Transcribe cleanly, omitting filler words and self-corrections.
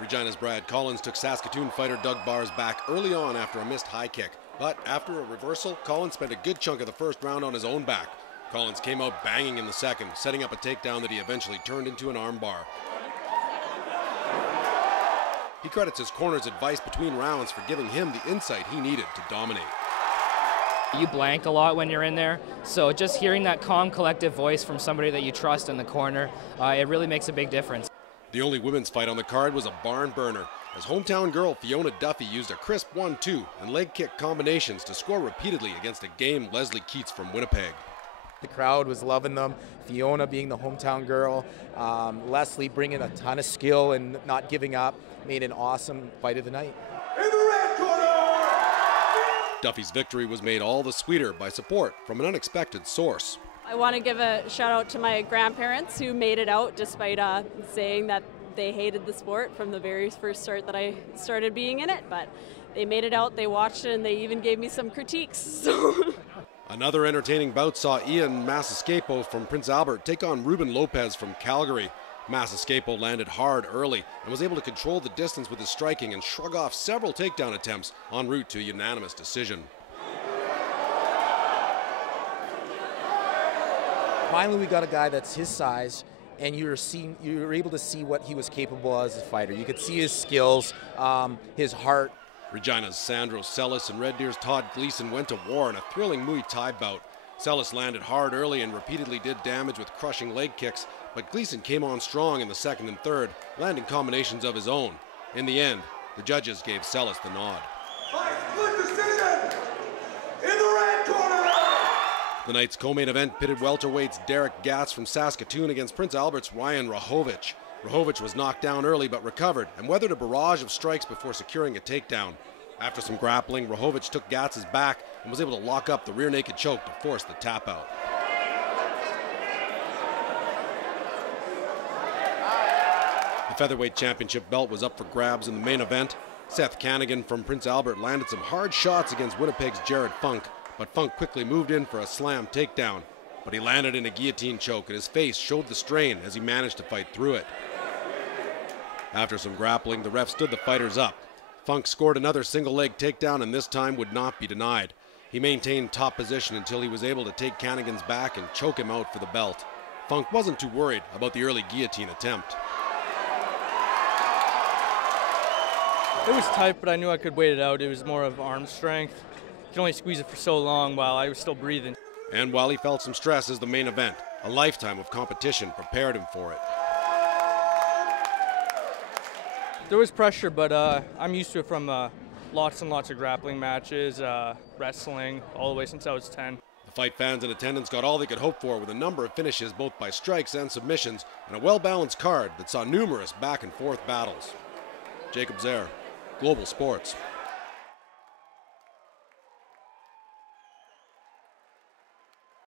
Regina's Brad Collins took Saskatoon fighter Doug Barr's back early on after a missed high kick. But after a reversal, Collins spent a good chunk of the first round on his own back. Collins came out banging in the second, setting up a takedown that he eventually turned into an armbar. He credits his corner's advice between rounds for giving him the insight he needed to dominate. You blank a lot when you're in there, so just hearing that calm, collective voice from somebody that you trust in the corner, it really makes a big difference. The only women's fight on the card was a barn burner, as hometown girl Fiona Duffy used a crisp 1-2 and leg kick combinations to score repeatedly against a game Leslie Keats from Winnipeg. The crowd was loving them. Fiona being the hometown girl, Leslie bringing a ton of skill and not giving up, made an awesome fight of the night. In the red corner! Duffy's victory was made all the sweeter by support from an unexpected source. I want to give a shout out to my grandparents who made it out despite saying that they hated the sport from the very first start that I started being in it, but they made it out, they watched it, and they even gave me some critiques. So. Another entertaining bout saw Ian Masiscapo from Prince Albert take on Ruben Lopez from Calgary. Masiscapo landed hard early and was able to control the distance with his striking and shrug off several takedown attempts en route to a unanimous decision. Finally, we got a guy that's his size, and you were able to see what he was capable of as a fighter. You could see his skills, his heart. Regina's Sandro Sellis and Red Deer's Todd Gleason went to war in a thrilling Muay Thai bout. Sellis landed hard early and repeatedly did damage with crushing leg kicks, but Gleason came on strong in the second and third, landing combinations of his own. In the end, the judges gave Sellis the nod. Split decision in the red corner! The night's co-main event pitted welterweights Derek Gatz from Saskatoon against Prince Albert's Ryan Rahovich. Rahovich was knocked down early but recovered and weathered a barrage of strikes before securing a takedown. After some grappling, Rahovich took Gatz's back and was able to lock up the rear naked choke to force the tap out. The featherweight championship belt was up for grabs in the main event. Seth Canagan from Prince Albert landed some hard shots against Winnipeg's Jared Funk, but Funk quickly moved in for a slam takedown. But he landed in a guillotine choke and his face showed the strain as he managed to fight through it. After some grappling, the ref stood the fighters up. Funk scored another single-leg takedown and this time would not be denied. He maintained top position until he was able to take Canagan's back and choke him out for the belt. Funk wasn't too worried about the early guillotine attempt. It was tight, but I knew I could wait it out. It was more of arm strength. You can only squeeze it for so long while I was still breathing. And while he felt some stress as the main event, a lifetime of competition prepared him for it. There was pressure, but I'm used to it from lots and lots of grappling matches, wrestling, all the way since I was 10. The fight fans in attendance got all they could hope for with a number of finishes both by strikes and submissions and a well-balanced card that saw numerous back-and-forth battles. Jacob Zare, Global Sports.